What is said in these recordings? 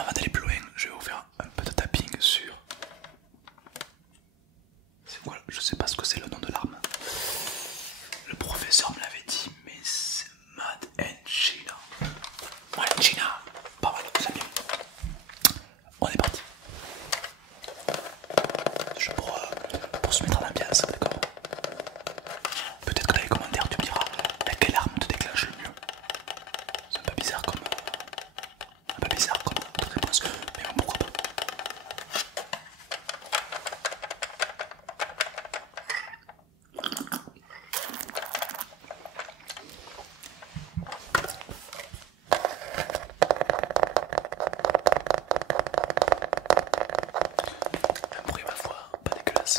avant d'aller plus loin, je vais vous faire un peu de tapping sur... C'est quoi? Je sais pas ce que c'est le nom de l'arme. Le professeur me l'avait dit, mais c'est Made in China. Ouais, China. Pas mal, c'est bien. On est parti. Pour se mettre en ambiance, d'accord? Peut-être que dans les commentaires tu me diras laquelle arme te déclenche le mieux. C'est un peu bizarre comme réponse, mais bon, pourquoi pas. Un bruit ma foi, pas dégueulasse.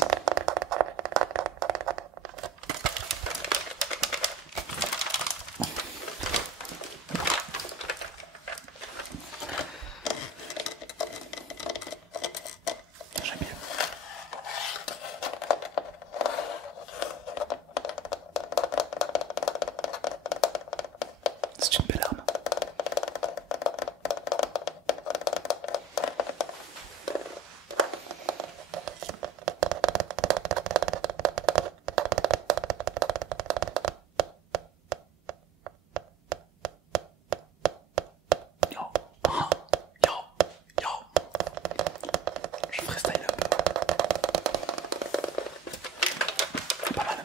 J'aime bien. C'est une belle arme. Yo, yo, yo. Je freestyle un peu. Pas mal.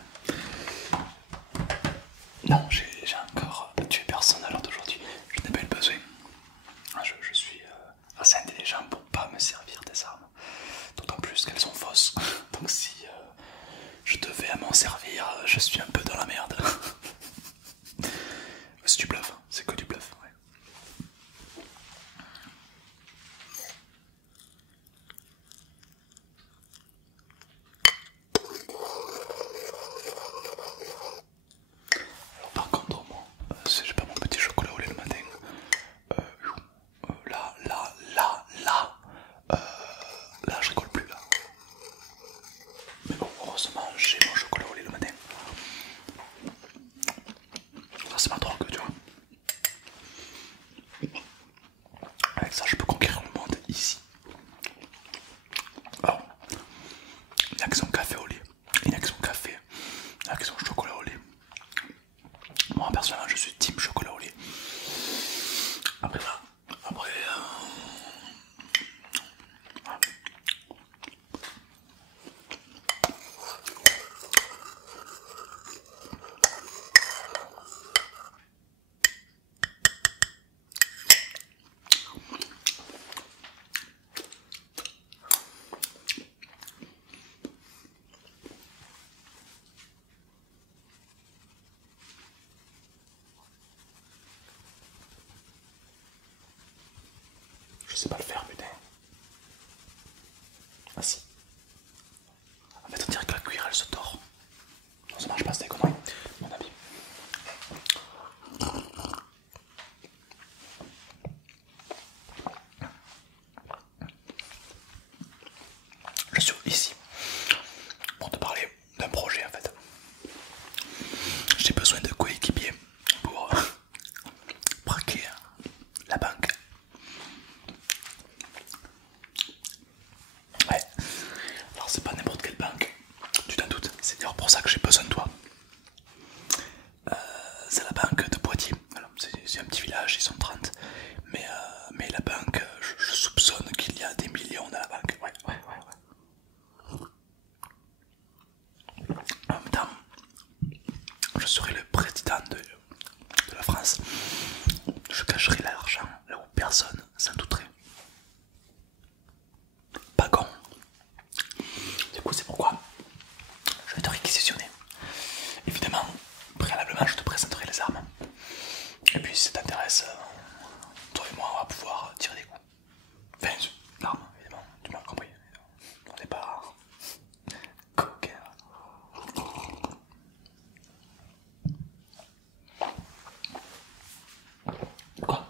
Non, j'ai encore tué personne à l'heure d'aujourd'hui. Je n'ai pas eu le besoin. Je suis assez intelligent pour pas me servir des armes. D'autant plus qu'elles sont fausses. Donc si je devais à m'en servir, je suis un peu dans la merde. C'est du bluff, hein. C'est que du bluff. Ouais. Alors par contre, moi, si j'ai pas mon petit chocolat au lait le matin, là, je rigole plus là. Mais bon, heureusement, j'ai mon chocolat au lait le matin. Ça c'est ma drogue, tu vois. Avec ça, je peux conquérir le monde ici. Alors, il n'y a que son café au lait, il n'y a que son café, il n'y a que son chocolat au lait. Moi personnellement, je suis team chocolat au lait. Après voilà, après voilà. Je sais pas le faire, putain. Ah si. En fait, on dirait que la cuillère elle se tord. Non, ça marche pas, c'était conneries, mon ami. Je suis ici pour te parler d'un projet en fait. J'ai besoin de coéquipiers pour braquer la banque. Ouais, alors c'est pas n'importe quelle banque, tu t'en doutes, c'est d'ailleurs pour ça que j'ai besoin de toi. C'est la banque de Poitiers, voilà, c'est un petit village, ils sont 30. Mais la banque, je soupçonne qu'il y a des millions dans la banque. Ouais. En même temps, je serai le président de la France. Je cacherai l'argent là où personne s'en douterait. Pas con. Du coup, c'est pourquoi je vais te réquisitionner. Évidemment, préalablement, je te présenterai les armes. Et puis, si ça t'intéresse, toi et moi, on va pouvoir tirer des coups. Enfin, l'arme, évidemment, tu m'as compris. On n'est pas coquin. Quoi?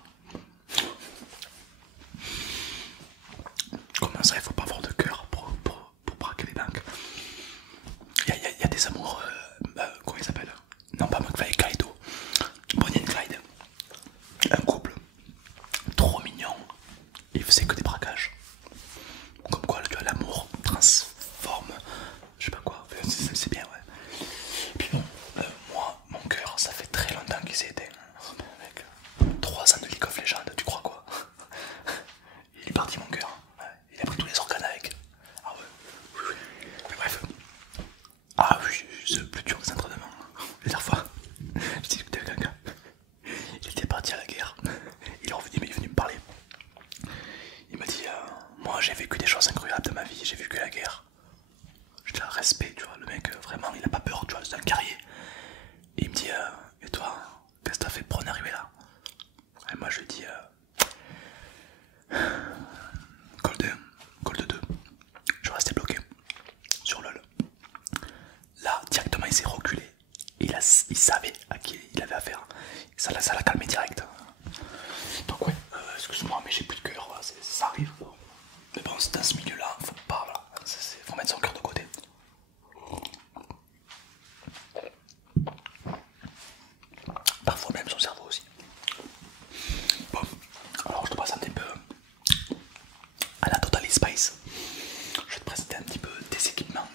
Gold 1, Gold 2, je restais bloqué sur LoL. Là, directement, il s'est reculé. Il savait à qui il avait affaire. Ça l'a calmé direct. Donc ouais, excuse-moi, mais j'ai plus de cœur, voilà, ça arrive. Mais bon, c'est dans ce milieu-là, faut pas, voilà, faut mettre son cœur de côté. Parfois même son cerveau aussi. Bon, alors je te passe un petit peu à la Totally Spice. Je vais te présenter un petit peu tes équipements.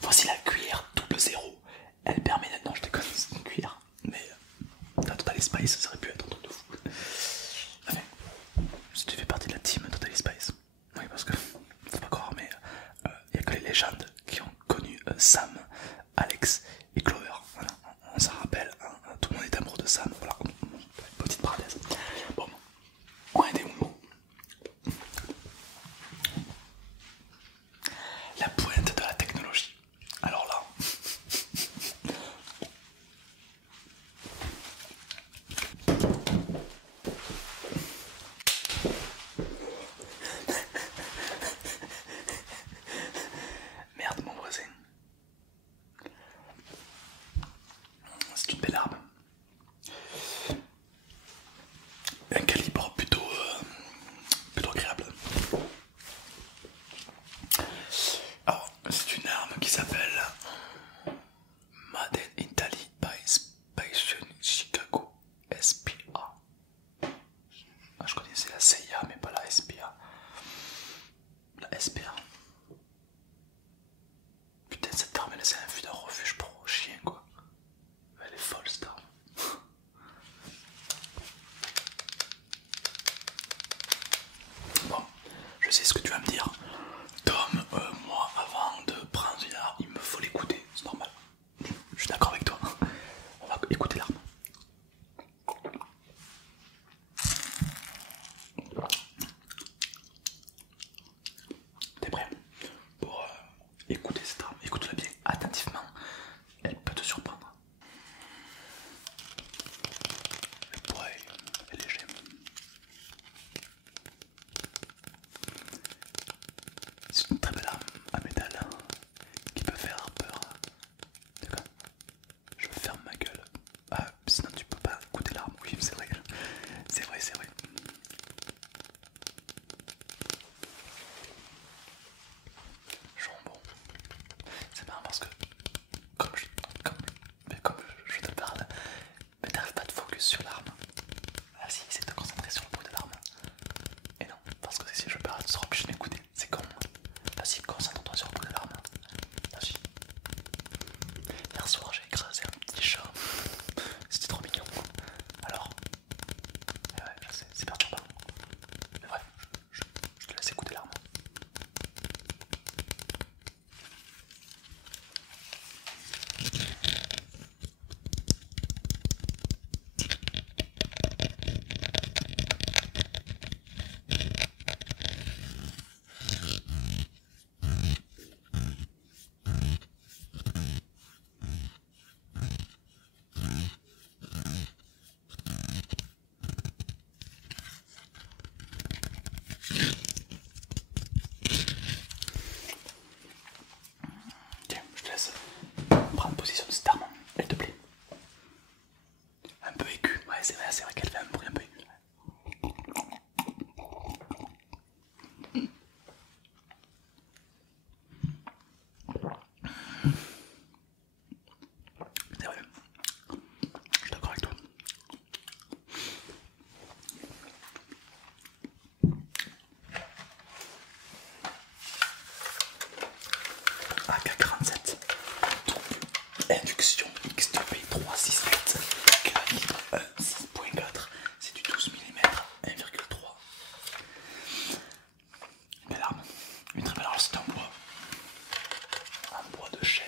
Voici la cuillère double zéro. Elle permet d'être. Non, je déconne, c'est une cuillère. Mais la Totally Spice, ça aurait pu être un truc de fou. Enfin, si tu fais partie de la team Totally Spice. Oui, parce que, faut pas croire, mais il n'y a que les légendes qui ont connu Sam, Alex et Clover. Voilà, on s'en rappelle, hein, tout le monde est amoureux de Sam. Voilà, petite parenthèse. Bon, on était où? La pointe de la technologie. Alors là, merde mon voisin. C'est une belle arme. Un calibre plutôt agréable. Alors, c'est une arme qui s'appelle Made in Italy by Spation Chicago SPA. Ah, je connaissais la CIA mais pas la SPA. La SPA. Putain, cette arme elle c'est un fut d'un refuge pour chien quoi. Elle est folle cette arme. Bon, je sais ce que tu vas me dire. Tom, moi avant de prendre une arme, il me faut l'écouter, c'est normal. Je suis d'accord avec toi. On va écouter l'arme. T'es prêt pour écouter cette arme? Écoute-la bien attentivement, elle peut te surprendre. Le poids est léger. C'est une très belle arme à métal qui peut faire peur. D'accord? Je ferme ma gueule. Ah, sinon tu peux pas écouter l'arme. Oui, c'est vrai. C'est vrai, c'est vrai. Jambon. C'est marrant parce que comme je te parle, mais t'arrives pas de focus sur l'arme. Vas-y, essaie de te concentrer sur le bruit de l'arme. Et non, parce que si je parle, tu seras obligé de m'écouter. C'est con. Vas-y, concentre-toi sur le bruit de l'arme. Vas-y. Hier soir, j'ai écrasé un petit chat. C'était trop mignon. Alors, ouais, je sais, c'est perturbant. Mais bref, je te laisse écouter l'arme. Tiens, je te laisse prendre position de cette arme, elle te plaît. Un peu aigu, ouais c'est vrai qu'elle fait un bruit un peu aigu. C'est vrai, je suis d'accord avec toi. AK-47, induction XTP 368, calibre 6.4, c'est du 12 mm, 1,3. Belle arme, une très belle arme, c'est un bois de chêne.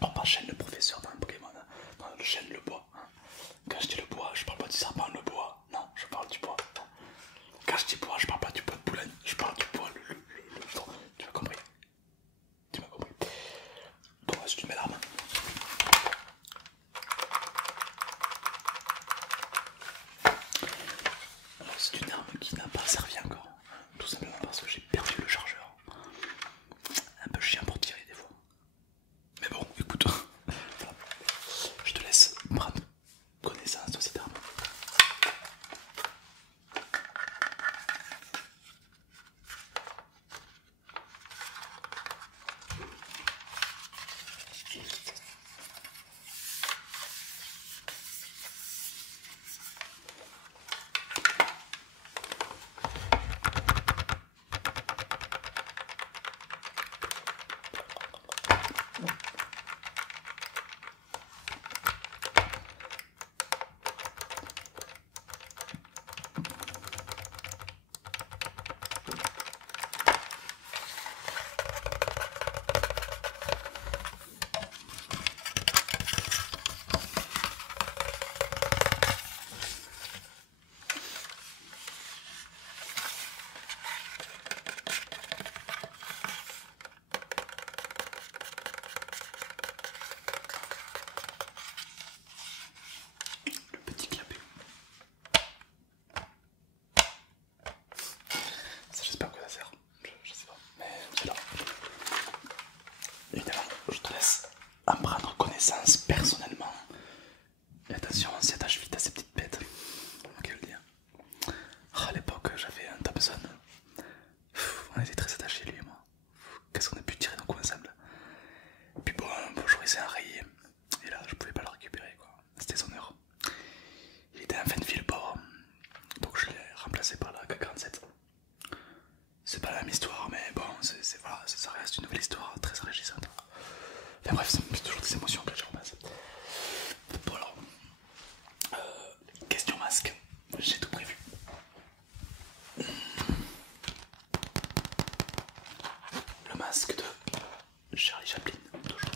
Non, pas chêne le professeur dans le Pokémon, hein. Non, le chêne, le bois. Hein. Quand je dis le bois, je parle pas du serpent, le bois. Non, je parle du bois. Quand je dis bois, je parle pas du bois de Boulogne, je parle du bois, tu m'as compris. Tu m'as compris. Bon, c'est une belle arme. qui n'a pas servi encore. Tout simplement parce que j'ai perdu le chargeur. Un peu chiant pour tirer des fois. Mais bon, écoute, voilà. Je te laisse prendre connaissance de cette arme. J'espère que ça sert, je sais pas, mais c'est là. Évidemment, je te laisse en prendre connaissance personnellement. Et attention, on s'y attache vite à ces petites bêtes. Ok, le dire. À l'époque, j'avais un Thompson. On était très attachés, lui et moi. Qu'est-ce qu'on a pu tirer nos coups ensemble. Et puis bon, un jour il s'est enrayé. Et là, je pouvais pas le récupérer, quoi. C'était son heure. Il était en fin de vie, le pauvre. Donc je l'ai remplacé par la K47. C'est pas la même histoire, mais bon, voilà, ça reste une nouvelle histoire très enrichissante. Enfin bref, ça me fait toujours des émotions que je repasse. Bon alors, question masque, j'ai tout prévu. Le masque de Charlie Chaplin, toujours.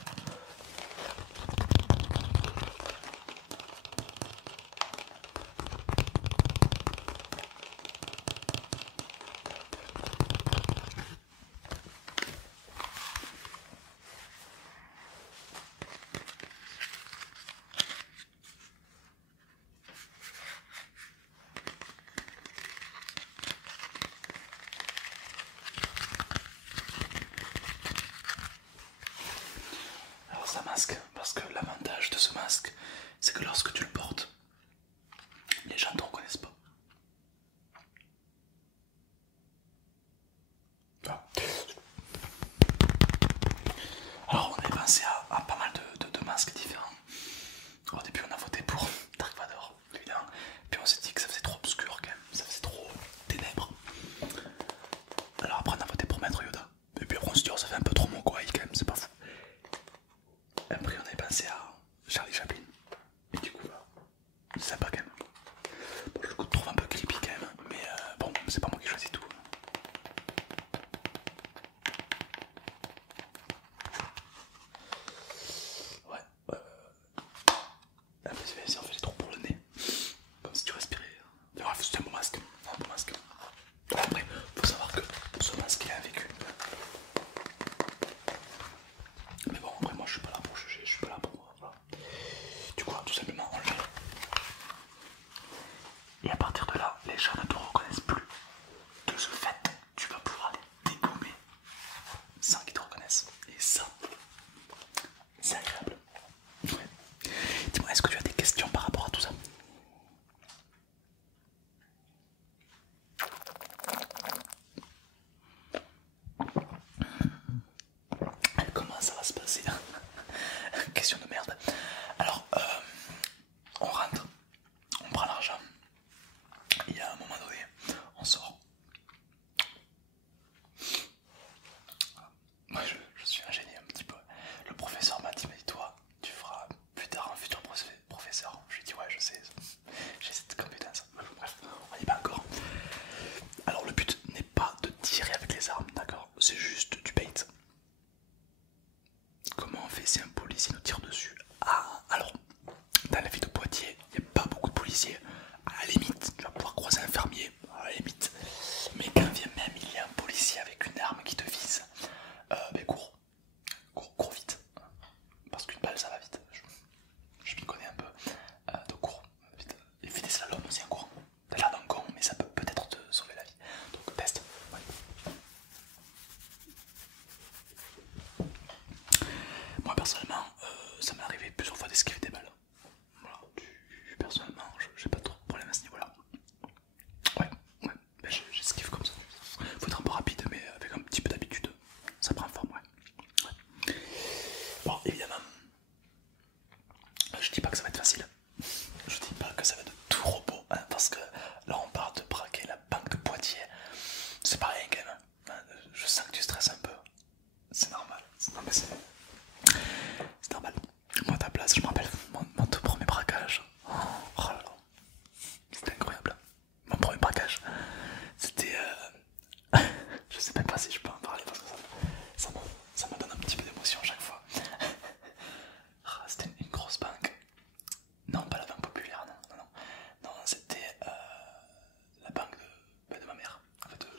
Alors ça masque, parce que l'avantage de ce masque, c'est que lorsque tu le portes, les gens ne te reconnaissent pas. Alors on avait pensé à pas mal de masques différents. Au début on a voté pour Dark Vador, évidemment. Puis on s'est dit que ça faisait trop obscur quand même, ça faisait trop ténèbres. Alors après on a voté pour Maître Yoda. Et puis après on s'est dit oh, ça fait un peu trop Mogwai quand même, c'est pas fou. Après on avait pensé à Charlie Chaplin. Et du coup voilà, c'est sympa quand même. Bon, je le trouve un peu creepy quand même, mais bon, c'est pas moi qui choisis tout. Ouais, ah, mais si on fait les trous pour le nez, comme si tu respirais. Mais bref, c'est un beau masque, un beau masque. Après, faut savoir que ce masque il a un vécu. Mais bon, après, moi je suis pas là pour juger, je suis pas là pour. Voilà. Du coup, tout simplement, on le fait. Et à partir de là, les gens ne te reconnaissent plus. De ce fait, tu vas pouvoir les dégommer sans qu'ils te reconnaissent. Et ça, c'est agréable. Ouais. Dis-moi, est-ce que tu as des questions par rapport à tout ça? Comment ça va se passer? Question de merde. Alors, on rentre, on prend l'argent, et à un moment donné, on sort. Moi, je suis ingénieux un petit peu. Le professeur m'a dit, mais toi, tu feras plus tard un futur professeur. Je lui ai dit, ouais, je sais, j'ai cette compétence. Bref, on n'y est pas encore. Alors, le but n'est pas de tirer avec les armes, d'accord? C'est juste du bait. Comment on fait si un policier nous tire dessus? Ah, alors, dans la ville de Poitiers, il n'y a pas beaucoup de policiers. À la limite, tu vas pouvoir croiser un fermier. À la limite,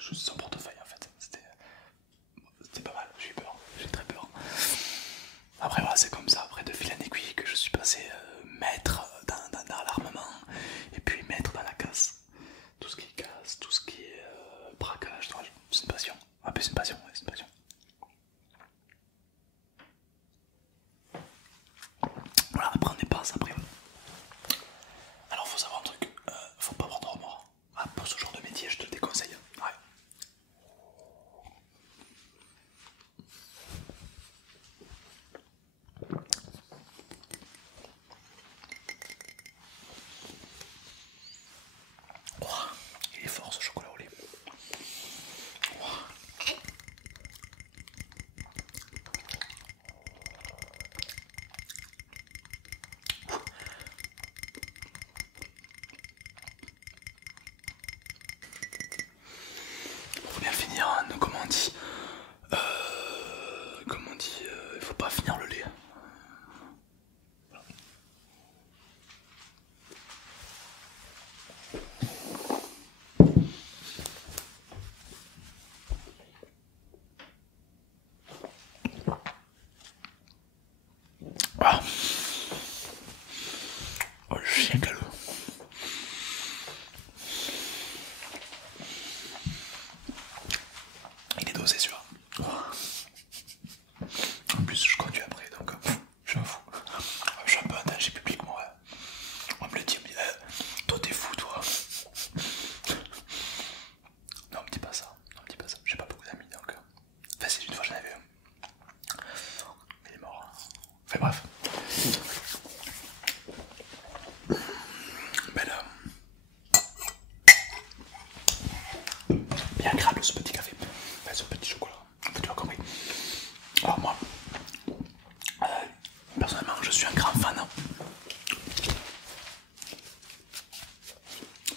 choisi son portefeuille en fait. C'était pas mal, j'ai eu peur, j'ai très peur. Après voilà, c'est comme ça, après de fil en aiguille que je suis passé maître dans l'armement et puis maître dans la casse. Tout ce qui est casse, tout ce qui est braquage, c'est une passion. Ah ben c'est une passion, ouais, c'est une passion. Voilà, après on n'est pas après. Alors faut savoir un truc, faut pas prendre de remords. Ah, pour ce genre de métier, je te le déconseille. Ouais. Oh, il est fort ce chocolat au lait. Oh. Faut bien finir, hein, donc comment on dit, il faut pas finir le lait. Ah. Oh le chien galeux. Il est dosé celui-là. En plus je conduis après donc je suis un fou. Je suis un peu un danger public moi. Ouais. On me le dit, toi t'es fou toi. Non me dis pas ça, non me dis pas ça. J'ai pas beaucoup d'amis donc. Enfin si une fois j'en avais un. Mais il est mort. Enfin bref. Belle. Bien agréable ce petit café. Enfin, ce petit chocolat. Enfin, tu as compris. Alors moi, personnellement je suis un grand fan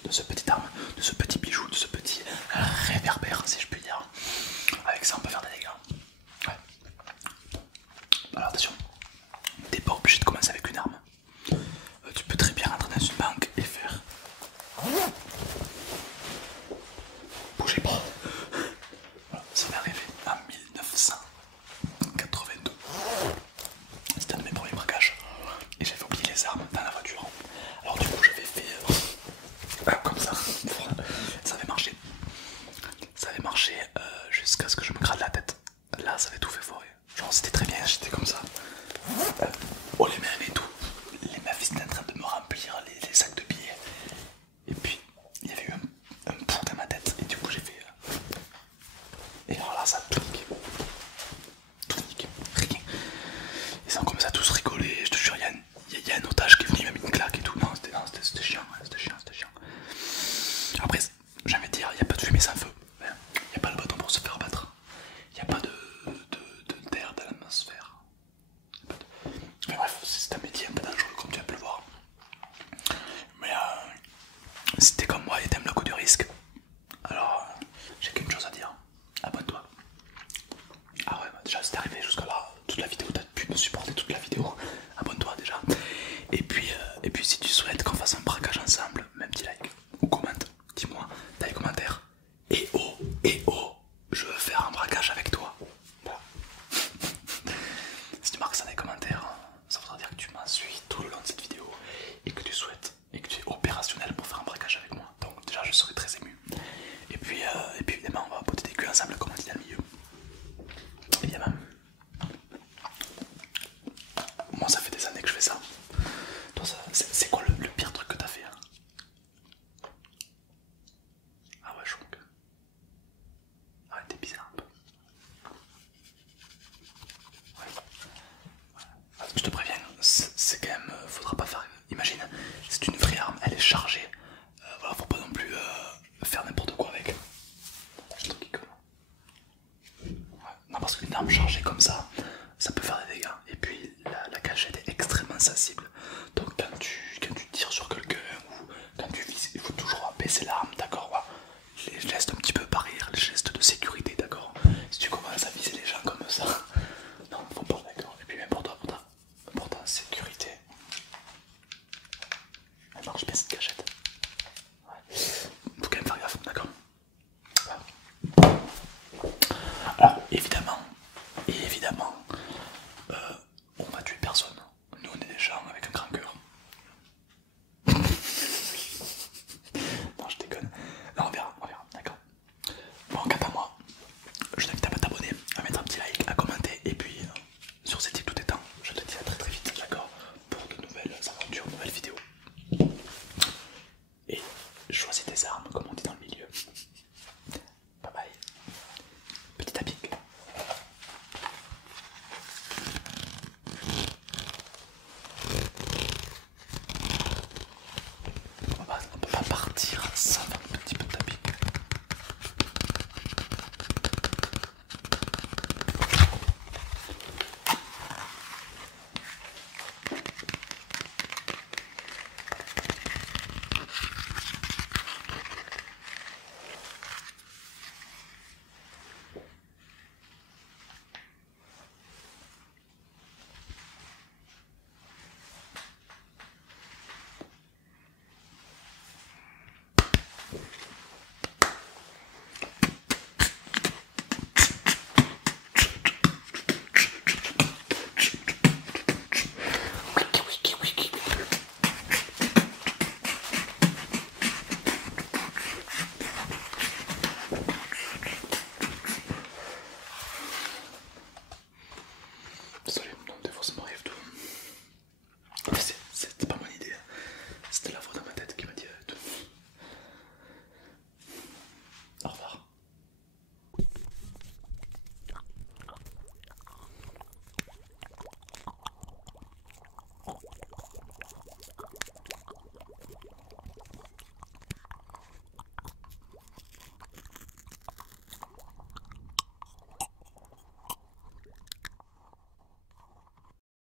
de ce petit arme, de ce petit bijou, de ce petit réverbère si je puis dire. Avec ça on peut faire des dégâts. Ouais. Alors attention, t'es pas obligé de commencer avec une arme. Tu peux très bien rentrer dans une banque et faire... Bougez pas. Voilà, ça m'est arrivé en 1982. C'était un de mes premiers braquages. Et j'avais oublié les armes dans la voiture. Alors du coup j'avais fait comme ça. Ça avait marché. Ça avait marché jusqu'à ce que je me gratte la tête. Là ça avait tout fait foirer. Genre c'était très bien, j'étais comme ça. Oh les mains et tout. Les meufs étaient en train de me remplir les sacs de billets. Et puis il y avait eu un point dans ma tête. Et du coup j'ai fait... Et alors là ça a tout niqué. Tout niqué. Rien. Ils ont commencé à tous rigoler. Je te jure, il y a un otage qui est venu, il m'a mis une claque et tout. Non, c'était chiant, ouais, c'était chiant, c'était chiant. Après, j'ai envie de dire, il n'y a pas de fumée sans feu. Il n'y a pas le bâton pour se faire battre. Il n'y a pas d'air dans l'atmosphère. Mais bref, c'est un métier un peu dangereux comme tu as pu le voir. Mais si t'es comme moi et t'aimes le coup du risque, alors j'ai qu'une chose à dire, abonne-toi. Ah ouais, bah déjà si t'es arrivé jusque là, toute la vidéo, t'as pu me supporter toute la vidéo, abonne-toi déjà. Et puis si tu souhaites qu'on fasse un braquage ensemble, même petit like ou commente, dis-moi dans les commentaires. Et oh, je veux faire un braquage avec toi. Voilà. Si tu marques ça dans les commentaires, ça voudra dire que tu m'as suivi tout le long de cette vidéo et que tu souhaites et que tu es opérationnel pour faire un braquage avec moi. Donc déjà je serai très ému. Et puis évidemment on va botter des culs ensemble comme on dit dans le milieu. Évidemment. Moi ça fait des années que je fais ça. Toi c'est quoi le pire truc que t'as fait hein? Ah ouais je crois que... Ah ouais t'es bizarre un peu. Ouais. Je te préviens, c'est quand même... faudra pas faire... Imagine, c'est une vraie arme, elle est chargée. Voilà, faut pas non plus faire n'importe quoi avec. Je te dis que... Ouais. Non parce qu'une arme chargée comme ça peut faire des dégâts. Et puis la gâchette est extrêmement sensible. Donc quand tu tires sur quelqu'un ou quand tu vises, il faut toujours baisser l'arme, d'accord ouais. Les gestes un petit peu barrières, les gestes de sécurité, d'accord. Si tu commences à viser les gens comme ça, non, faut pas, d'accord. Et puis même pour toi, pour ta sécurité, elle marche bien cette gâchette. Ouais. Faut quand même faire gaffe, d'accord. Ouais. armes, comme on dit dans le milieu. Bye bye. Petit tapping. On peut pas partir sans faire un petit peu de tapping.